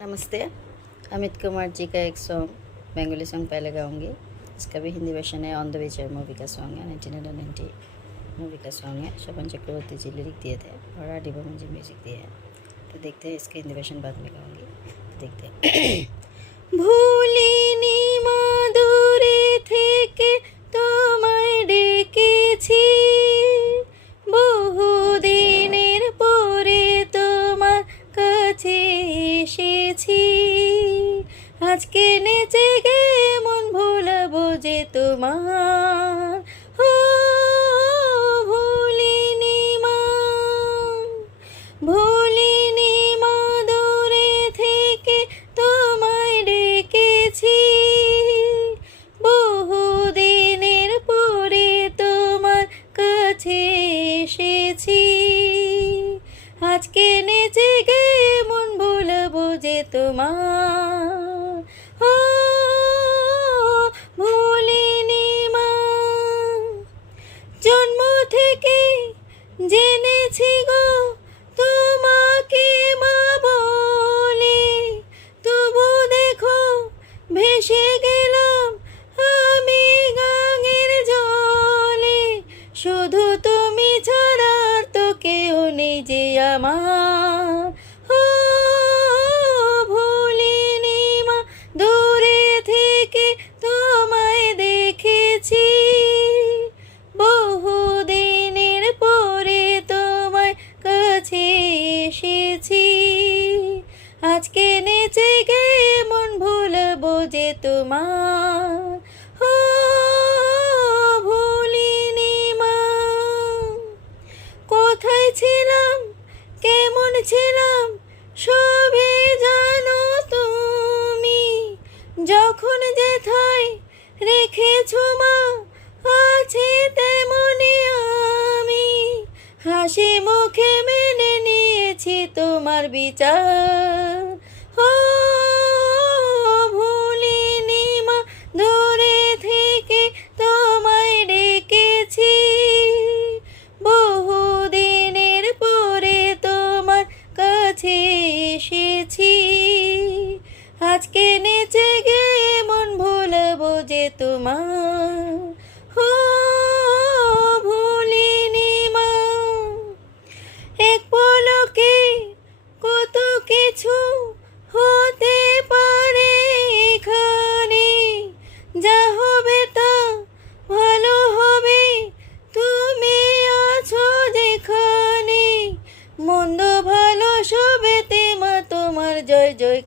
नमस्ते। अमित कुमार जी का एक सॉन्ग बंगाली सॉन्ग पहले गाऊंगी। इसका भी हिंदी वर्जन है। ऑन द विचर मूवी का सॉन्ग है, 1990 मूवी का सॉन्ग है। शोभन चक्रवर्ती जी लिरिक दिए थे और आर डी बर्मन जी म्यूजिक दिए हैं। तो देखते हैं, इसके हिंदी वर्जन बाद में गाऊंगी। देखते हैं। ভুলিনি মাদুরে থেকে তোমায় ডেকেছি, বহুদিনের পরে তোমার কাছে এসেছি। আজকে নেচে গে মন ভোলাবো যে তোমার, ও ভুলিনি মা, ভুলিনি মাদুরে থেকে তোমায় ডেকেছি, বহুদিনের পরে তোমার কাছে এসেছি। আজকে নেচে গে মন ভোলাবো যে তোমার, ও ভুলিনি মা। জন্ম থেকে জেনেছি গো তোমাকে মা বলে, তবু দেখো ভেসে গেলাম আমি গাঙের জলে। শুধু তুমি ছাড়া আর তো কেউ নেই যে আমার, ও ভুলিনি মা। দূরে থেকে তোমায় দেখেছি, বহুদিনের পরে তোমায় কাছে এসেছি। আজকে নেচে গে মন ভুলবো যে তোমার, ও ভুলিনি মা। কোথায় ছিলাম, কেমন ছিলাম, সবে জানো তুমি। যখন যেথায় রেখেছো মা, আছি তেমনি আমি। হাসি মুখে মেনে নিয়েছি তোমার বিচার, ও ভুলিনি মা। দূরে থেকে তোমায় ডেকেছি, বহুদিনের পরে তোমার কাছে এসেছি। আজকে নেচে গে মন ভুলবো যে তোমার।